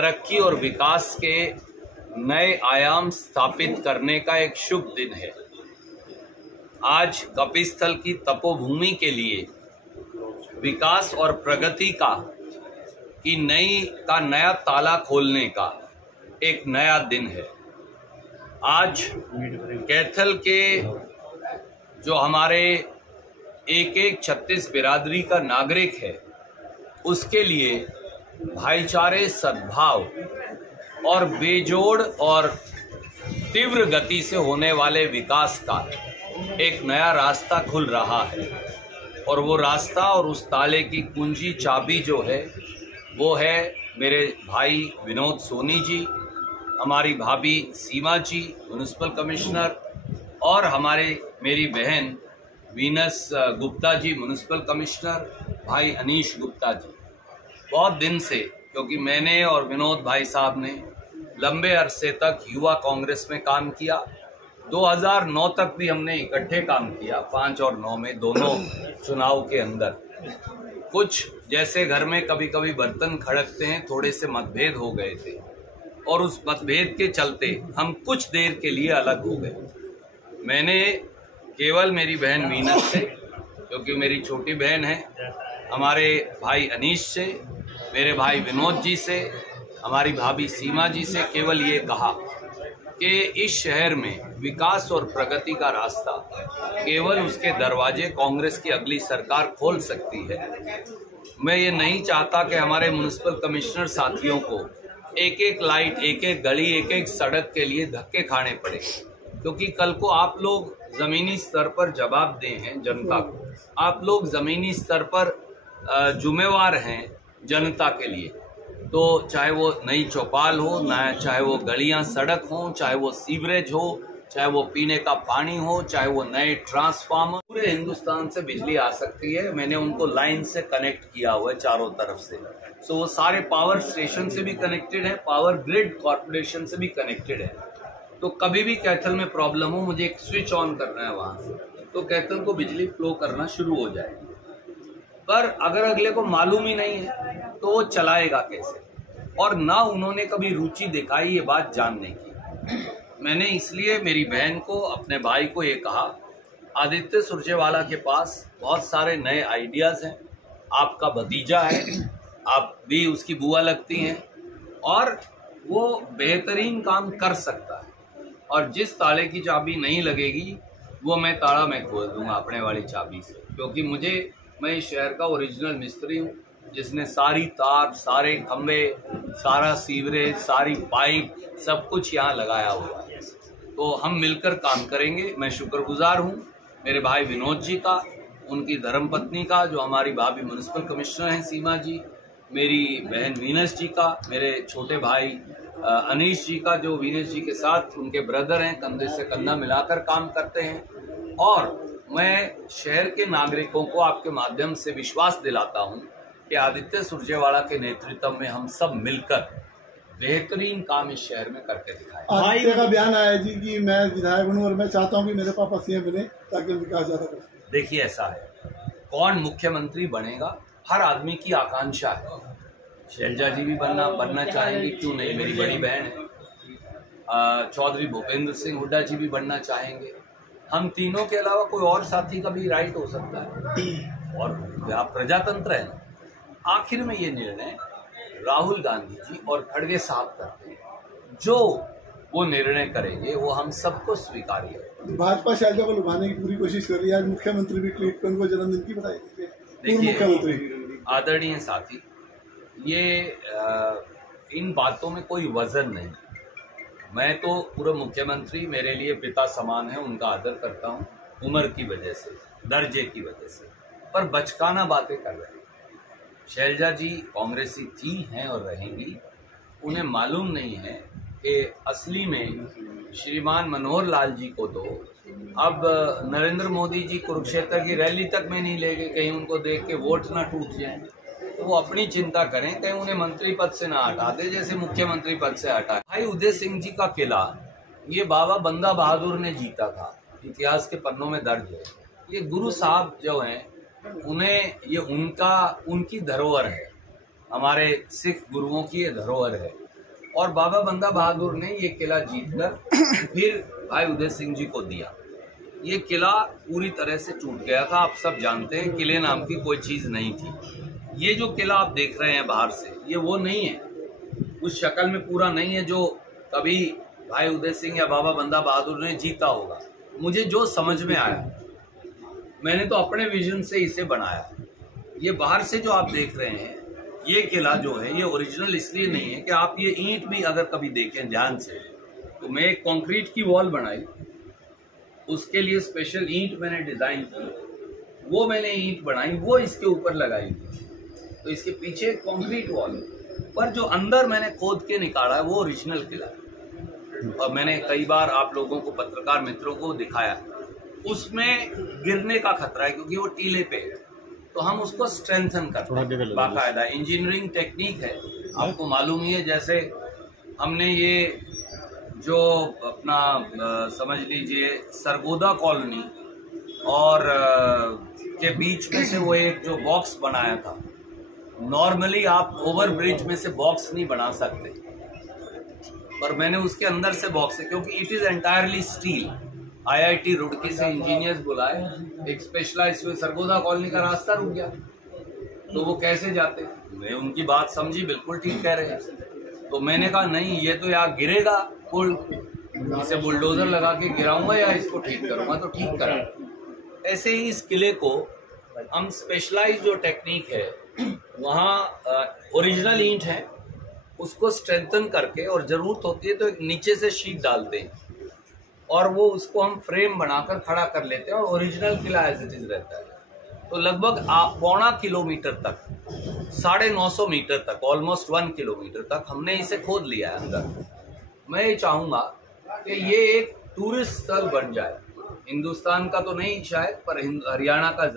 तरक्की और विकास के नए आयाम स्थापित करने का एक शुभ दिन है। आज कपिस्थल की तपोभूमि के लिए विकास और प्रगति की नया ताला खोलने का एक नया दिन है। आज कैथल के जो हमारे एक छत्तीस बिरादरी का नागरिक है, उसके लिए भाईचारे, सद्भाव और बेजोड़ और तीव्र गति से होने वाले विकास का एक नया रास्ता खुल रहा है। और वो रास्ता और उस ताले की कुंजी, चाबी जो है वो है मेरे भाई विनोद सोनी जी, हमारी भाभी सीमा जी म्युनिसिपल कमिश्नर, और मेरी बहन Venus Gupta ji municipal commissioner, भाई अनीश गुप्ता जी। बहुत दिन से, क्योंकि मैंने और विनोद भाई साहब ने लंबे अरसे तक युवा कांग्रेस में काम किया, 2009 तक भी हमने इकट्ठे काम किया, 5 और 9 में दोनों चुनाव के अंदर। कुछ जैसे घर में कभी कभी बर्तन खड़कते हैं, थोड़े से मतभेद हो गए थे और उस मतभेद के चलते हम कुछ देर के लिए अलग हो गए। मैंने केवल मेरी बहन वीनस से, क्योंकि मेरी छोटी बहन है, हमारे भाई अनीश से, मेरे भाई विनोद जी से, हमारी भाभी सीमा जी से केवल ये कहा कि इस शहर में विकास और प्रगति का रास्ता केवल उसके दरवाजे कांग्रेस की अगली सरकार खोल सकती है। मैं ये नहीं चाहता कि हमारे म्युनिसिपल कमिश्नर साथियों को एक एक लाइट, एक एक गली, एक एक सड़क के लिए धक्के खाने पड़े, क्योंकि कल को आप लोग जमीनी स्तर पर जवाबदेह हैं जनता को, आप लोग जमीनी स्तर पर जुम्मेवार हैं जनता के लिए। तो चाहे वो नई चौपाल हो, चाहे वो गलियां सड़क हो, चाहे वो सीवरेज हो, चाहे वो पीने का पानी हो, चाहे वो नए ट्रांसफार्मर, पूरे हिंदुस्तान से बिजली आ सकती है। मैंने उनको लाइन से कनेक्ट किया हुआ है चारों तरफ से। सो वो सारे पावर स्टेशन से भी कनेक्टेड है, पावर ग्रिड कॉर्पोरेशन से भी कनेक्टेड है। तो कभी भी कैथल में प्रॉब्लम हो, मुझे एक स्विच ऑन करना है वहां से, तो कैथल को बिजली फ्लो करना शुरू हो जाएगी। पर अगर अगले को मालूम ही नहीं है तो वो चलाएगा कैसे? और ना उन्होंने कभी रुचि दिखाई ये बात जानने की। मैंने इसलिए मेरी बहन को, अपने भाई को ये कहा, आदित्य सुरजेवाला के पास बहुत सारे नए आइडियाज हैं, आपका भतीजा है, आप भी उसकी बुआ लगती हैं, और वो बेहतरीन काम कर सकता है। और जिस ताले की चाबी नहीं लगेगी वो मैं खोल दूंगा अपने वाली चाबी से, क्योंकि मैं इस शहर का ओरिजिनल मिस्त्री हूँ, जिसने सारी तार, सारे खंभे, सारा सीवरेज, सारी पाइप, सब कुछ यहाँ लगाया हुआ है। तो हम मिलकर काम करेंगे। मैं शुक्रगुजार हूँ मेरे भाई विनोद जी का, उनकी धर्मपत्नी का, जो हमारी भाभी म्युनिसिपल कमिश्नर हैं सीमा जी, मेरी बहन वीनस जी का, मेरे छोटे भाई अनीश जी का, जो वीनस जी के साथ उनके ब्रदर हैं, कंधे से कंधा मिलाकर काम करते हैं। और मैं शहर के नागरिकों को आपके माध्यम से विश्वास दिलाता हूं कि आदित्य सुरजेवाला के नेतृत्व में हम सब मिलकर बेहतरीन काम इस शहर में करके दिखाएं। आदित्य का बयान आया जी कि मैं विधायक बनूं और मैं चाहता हूं कि मेरे पापा सीएम बने ताकि विकास ज्यादा कर सकें। देखिए, ऐसा है, कौन मुख्यमंत्री बनेगा हर आदमी की आकांक्षा है। शैलजा जी भी बनना चाहेंगे, क्यों नहीं, मेरी बड़ी बहन है। चौधरी भूपेंद्र सिंह हुड्डा जी भी बनना चाहेंगे। हम तीनों के अलावा कोई और साथी का भी राइट हो सकता है, और आप प्रजातंत्र है ना। आखिर में ये निर्णय राहुल गांधी जी और खड़गे साहब करते हैं। जो वो निर्णय करेंगे वो हम सबको स्वीकार्य है। भाजपा शैलजा को लुभाने की पूरी कोशिश कर रही है। आज मुख्यमंत्री भी ट्वीट कर उनको जन्मदिन की बधाई दी। देखिए मुख्यमंत्री, आदरणीय साथी, ये इन बातों में कोई वजन नहीं। मैं तो पूर्व मुख्यमंत्री, मेरे लिए पिता समान है, उनका आदर करता हूँ, उम्र की वजह से, दर्जे की वजह से, पर बचकाना बातें कर रहे हैं। शैलजा जी कांग्रेसी थी, हैं और रहेंगी। उन्हें मालूम नहीं है कि असली में श्रीमान मनोहर लाल जी को तो अब नरेंद्र मोदी जी कुरुक्षेत्र की रैली तक में नहीं ले गए, कहीं उनको देख के वोट ना टूट जाए। तो वो अपनी चिंता करें, कहीं उन्हें मंत्री पद से ना हटा दे जैसे मुख्यमंत्री पद से हटा। भाई उदय सिंह जी का किला ये बाबा बंदा बहादुर ने जीता था, इतिहास के पन्नों में दर्ज है। ये गुरु साहब जो हैं, उन्हें ये उनकी धरोहर है, हमारे सिख गुरुओं की ये धरोहर है। और बाबा बंदा बहादुर ने ये किला जीतकर फिर भाई उदय सिंह जी को दिया। ये किला पूरी तरह से टूट गया था। आप सब जानते हैं किले नाम की कोई चीज नहीं थी। ये जो किला आप देख रहे हैं बाहर से, ये वो नहीं है, उस शक्ल में पूरा नहीं है जो कभी भाई उदय सिंह या बाबा बंदा बहादुर ने जीता होगा। मुझे जो समझ में आया, मैंने तो अपने विजन से इसे बनाया। ये बाहर से जो आप देख रहे हैं, ये किला जो है ये ओरिजिनल इसलिए नहीं है कि आप ये ईंट भी अगर कभी देखें ध्यान से, तो मैं एक कंक्रीट की वॉल बनाई, उसके लिए स्पेशल ईंट मैंने डिजाइन की, वो मैंने ईंट बनाई, वो इसके ऊपर लगाई थी। तो इसके पीछे एक कंक्रीट वॉल, पर जो अंदर मैंने खोद के निकाला है वो ओरिजिनल किला है। और मैंने कई बार आप लोगों को, पत्रकार मित्रों को दिखाया, उसमें गिरने का खतरा है क्योंकि वो टीले पे है, तो हम उसको स्ट्रेंथन करते हैं। बाकायदा इंजीनियरिंग टेक्निक है, आपको मालूम ही है। जैसे हमने ये जो अपना समझ लीजिए सरगोदा कॉलोनी और के बीच में से वो एक जो बॉक्स बनाया था, नॉर्मली आप ओवर ब्रिज में से बॉक्स नहीं बना सकते, पर मैंने उसके अंदर से बॉक्स है क्योंकि it is entirely steel. IIT Roorkee से इंजीनियर्स बुलाए, एक स्पेशलाइज हुए, सरगोदा कॉलोनी का रास्ता रुक गया, तो वो कैसे जाते? मैं उनकी बात समझी, बिल्कुल ठीक कह रहे हैं। तो मैंने कहा नहीं, ये तो यहाँ गिरेगा पुल, इसे बुलडोजर लगा के गिराऊंगा या इसको ठीक करूंगा, तो ठीक करा। ऐसे ही इस किले को हम स्पेशलाइज जो टेक्निक है, वहाँ ओरिजिनल ईंट है, उसको स्ट्रेंथन करके, और जरूरत होती है तो एक नीचे से शीट डालते हैं और वो उसको हम फ्रेम बनाकर खड़ा कर लेते हैं और ओरिजिनल किला एज इट इज रहता है। तो लगभग 1.25 किलोमीटर तक, 950 मीटर तक, ऑलमोस्ट 1 किलोमीटर तक हमने इसे खोद लिया है अंदर। मैं ये चाहूंगा कि ये एक टूरिस्ट स्थल बन जाए, हिंदुस्तान का तो नहीं शायद, पर हरियाणा का